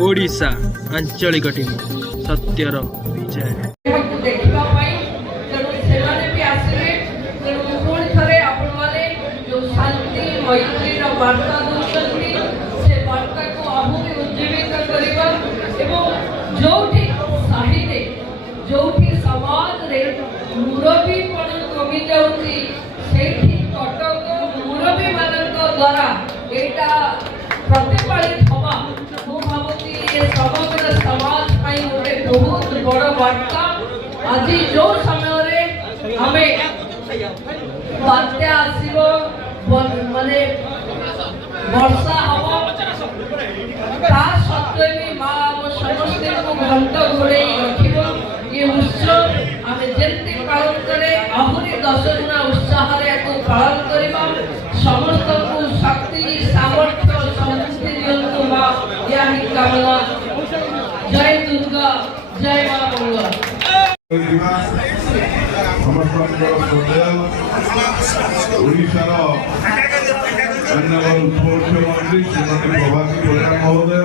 ओडिशा आंचलिक टीम सत्यर विजय। मुरबी कमी जाऊँगी कटक मुरबी मान द्वारा यहाँ प्रतिपालित हवा मुझे समग्र समाज गोटे बहुत बड़ वार्ता। आज जो समय आम बात्या आसो माने वर्षा हम ता सत्वे भी माँ समस्त को घंट घोड़े रख ये उत्सव आम जमी पालन करे आहरी 10 गुणा उत्साह पालन करवा समस्त को शक्ति सामर्थ्य समृद्धि दियंतु माँ या ही कामना। जय दुर्गा जय माँ मंगला। ओडिशार मुख्यमंत्री श्रीमती प्रभाती परिड़ा महोदय